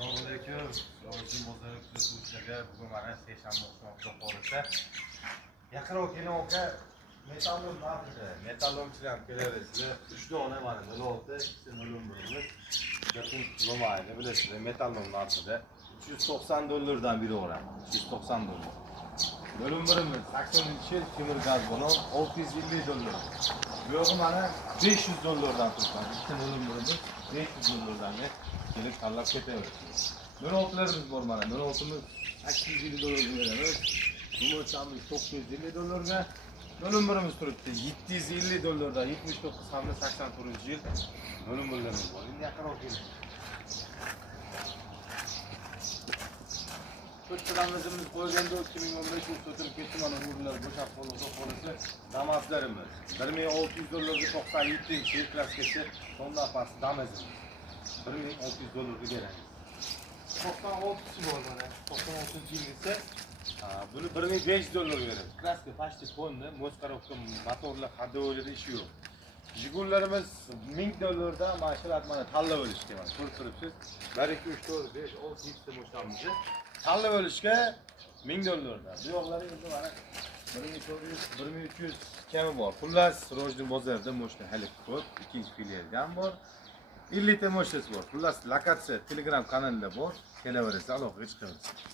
Assalomualaykum. Ro'zim bozor kuzatuvchilarga bugun mana seshanba oqshom to'g'risida yaqinroq keling aka. Metallom narxida. Metallomchilar ham kelaverasizlar. 3 dona mana 06, ikkisi 01 yakın kilomayni bilasizlar. Metallom narxida $390 dan biri o'rab. $390. Bölüm birimiz 80 yil temir gaz balon $650. Bu yo'g'i mana $500 dan turibdi. Ikkita bölüm birimiz $500 dan kelib tanlab ketaverasiz. 16'larimiz bor mana. 16'miz $850 beramiz. Yumurtamiz $950 ga. Bölüm birimiz turibdi $750 dan 79 hamda 80 yil bölüm birimiz bor. Endi yaqinroq keling. Ko'chkiramizimiz qo'yganda 2015 yil sotilib ketdi mana o'rnlar bo'shab qolsa Damaslarimiz $1600 ga 97 klaskasi sonda past Damasimiz $1600 ga beramiz. 96'sı bor mana. 96 yilgisi buni $1500 beramiz. Klaska почти полный, moskarovka motorlar hadovoyda ishi yo'q. Jigullarimiz $1000 dan mashg'ulot mana tanlab olishga mana ko'rib turibsiz. 1 2 3 4 5 6 7 ta moshamizni tanlab olishga $1000 dan. Bu yo'qlari endi mana 1400 kami bor. Xullas, Ro'jning bozorida moshna hali ko'p, ikkinchi filialda ham bor. 50 ta moshasi bor. Xullas, lokatsiya Telegram kanalida bor. Kelaverasiz, aloqaga chiqaverasiz.